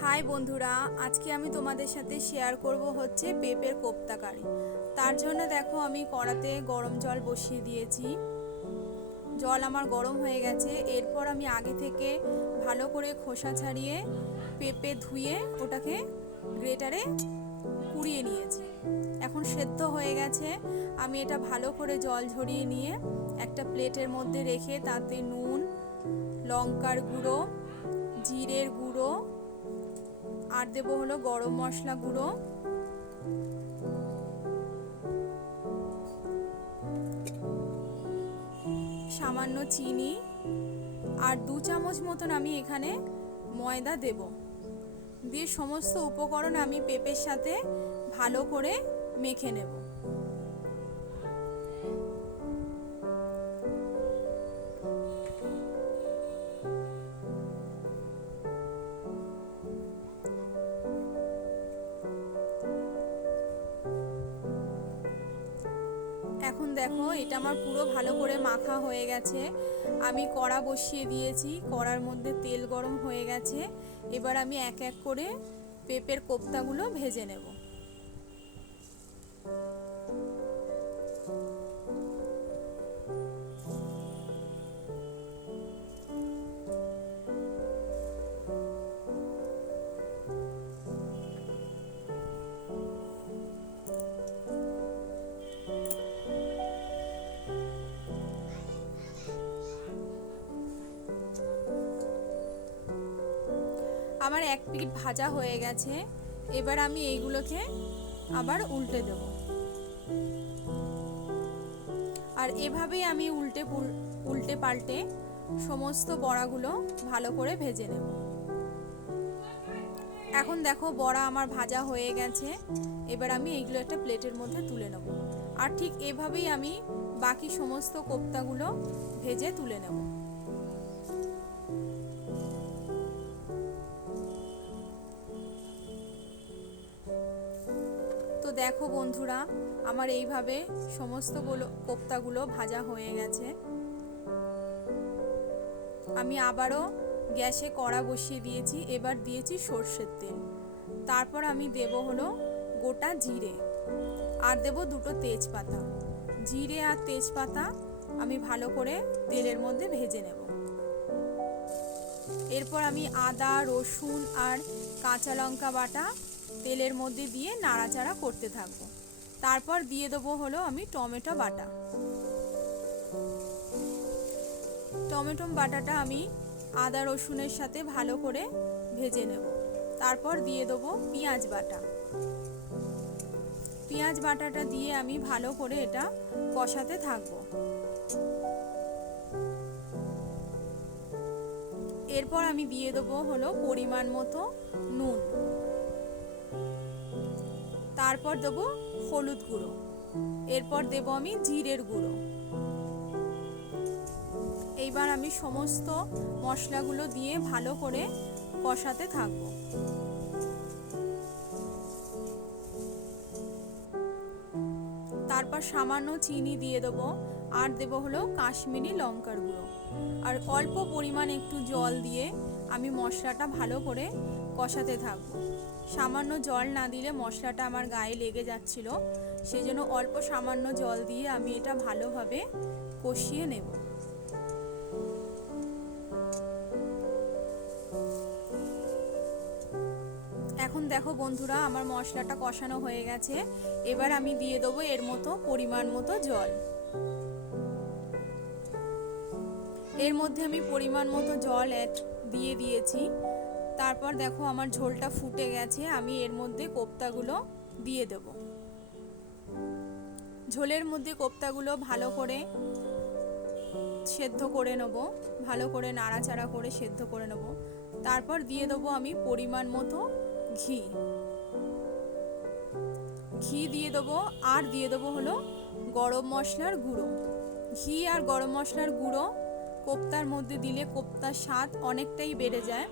High বন্ধুরা, আজকে আমি তোমাদের সাথে শেয়ার করব হচ্ছে পেঁপের কোপ্তা কারি। তার জন্য দেখো আমি কড়াতে গরম জল বসিয়ে দিয়েছি। জল আমার গরম হয়ে গেছে। এরপর আমি আগে থেকে ভালো করে খোসা ছাড়িয়ে পেঁপে ধুয়ে ওটাকে গ্রেটারে কুড়িয়ে নিয়েছি। এখন সেদ্ধ হয়ে গেছে। আমি এটা ভালো করে জল ঝরিয়ে নিয়ে একটা প্লেটের মধ্যে রেখে তাতে নুন, লঙ্কার গুঁড়ো, জিরের গুঁড়ো আর দেবো হলো গরম মশলা গুঁড়ো, সামান্য চিনি আর 2 চামচ মতন আমি এখানে ময়দা দেব। দিয়ে সমস্ত উপকরণ আমি পেঁপের সাথে ভালো করে মেখে নেব। এখন দেখো এটা আমার পুরো ভালো করে মাখা হয়ে গেছে। আমি কড়া বসিয়ে দিয়েছি, কড়ার মধ্যে তেল গরম হয়ে গেছে। এবার আমি এক এক করে পেঁপের কোপ্তাগুলো ভেজে নেব। আমার এক পিঠ ভাজা হয়ে গেছে। এবার আমি এইগুলোকে আবার উল্টে দেব। আর এভাবেই আমি উল্টে পাল্টে সমস্ত বড়াগুলো ভালো করে ভেজে নেব। এখন দেখো বড়া আমার ভাজা হয়ে গেছে। এবার আমি এইগুলো একটা প্লেটের মধ্যে তুলে নেব। আর ঠিক এভাবেই আমি বাকি সমস্ত কোপ্তাগুলো ভেজে তুলে নেব। তো দেখো বন্ধুরা, আমার এইভাবে সমস্ত কোপ্তাগুলো ভাজা হয়ে গেছে। আমি আবারও গ্যাসে কড়া বসিয়ে দিয়েছি। এবার দিয়েছি সর্ষের তেল। তারপর আমি দেব হলো গোটা জিরে আর দেব 2টো তেজপাতা। জিরে আর তেজপাতা আমি ভালো করে তেলের মধ্যে ভেজে নেব। এরপর আমি আদা, রসুন আর কাঁচা লঙ্কা বাটা তেলের মধ্যে দিয়ে নাড়াচাড়া করতে থাকবো। তারপর দিয়ে দেবো হলো আমি টমেটো বাটা। টমেটো বাটাটা আমি আদা রসুনের সাথে ভালো করে ভেজে নেব। তারপর দিয়ে দেবো পেঁয়াজ বাটা। পেঁয়াজ বাটাটা দিয়ে আমি ভালো করে এটা কষাতে থাকবো। এরপর আমি দিয়ে দেবো হলো পরিমাণ মতো নুন। তারপর দেবো হলুদ গুঁড়ো। এরপর দেবো আমি জিরের গুঁড়ো। এইবার আমি সমস্ত মশলাগুলো দিয়ে ভালো করে কষাতে থাকবো। তারপর সামান্য চিনি দিয়ে দেবো আর দেবো হলো কাশ্মীরি লঙ্কার গুঁড়ো। আর অল্প পরিমাণ একটু জল দিয়ে আমি মশলাটা ভালো করে কষাতে থাকবো। সামান্য জল না দিলে মশলাটা আমার গায়ে লেগে যাচ্ছিল, সেই জন্য অল্প সামান্য জল দিয়ে আমি এটা ভালোভাবে কষিয়ে নেব। এখন দেখো বন্ধুরা, আমার মশলাটা কষানো হয়ে গেছে। এবার আমি দিয়ে দেবো এর মতো পরিমাণ মতো জল। এর মধ্যে আমি পরিমাণ মতো জল দিয়ে দিয়েছি। তারপর দেখো আমার ঝোলটা ফুটে গেছে। আমি এর মধ্যে কোপ্তাগুলো দিয়ে দেব। ঝোলের মধ্যে কোপ্তাগুলো ভালো করে সেদ্ধ করে নেব, ভালো করে নাড়াচাড়া করে সেদ্ধ করে নেব। তারপর দিয়ে দেবো আমি পরিমাণ মতো ঘি। ঘি দিয়ে দেবো আর দিয়ে দেবো হলো গরম মশলার গুঁড়ো। ঘি আর গরম মশলার গুঁড়ো কোপ্তার মধ্যে দিলে কোপ্তার স্বাদ অনেকটাই বেড়ে যায়,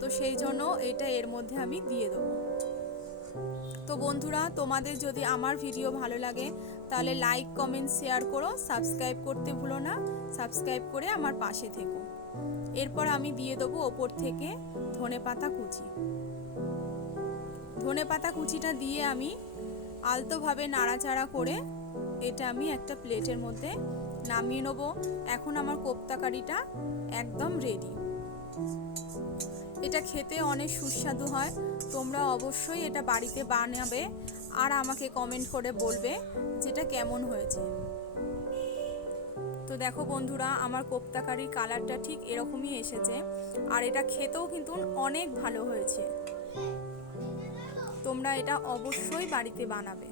তো সেই জন্য এটা এর মধ্যে আমি দিয়ে দেবো। তো বন্ধুরা, তোমাদের যদি আমার ভিডিও ভালো লাগে তাহলে লাইক, কমেন্ট, শেয়ার করো। সাবস্ক্রাইব করতে ভুলো না। সাবস্ক্রাইব করে আমার পাশে থেকো। এরপর আমি দিয়ে দেবো ওপর থেকে ধনেপাতা কুচি। ধনেপাতা কুচিটা দিয়ে আমি আলতোভাবে নাড়াচাড়া করে এটা আমি একটা প্লেটের মধ্যে নামিয়ে নেব। এখন আমার কোপ্তা কারিটা একদম রেডি। এটা খেতে অনেক সুস্বাদু হয়, তোমরা অবশ্যই এটা বাড়িতে বানাবে আর আমাকে কমেন্ট করে বলবে যেটা কেমন হয়েছে। তো দেখো বন্ধুরা, আমার কোপ্তা কারির কালারটা ঠিক এরকমই এসেছে আর এটা খেতেও কিন্তু অনেক ভালো হয়েছে। তোমরা এটা অবশ্যই বাড়িতে বানাবে।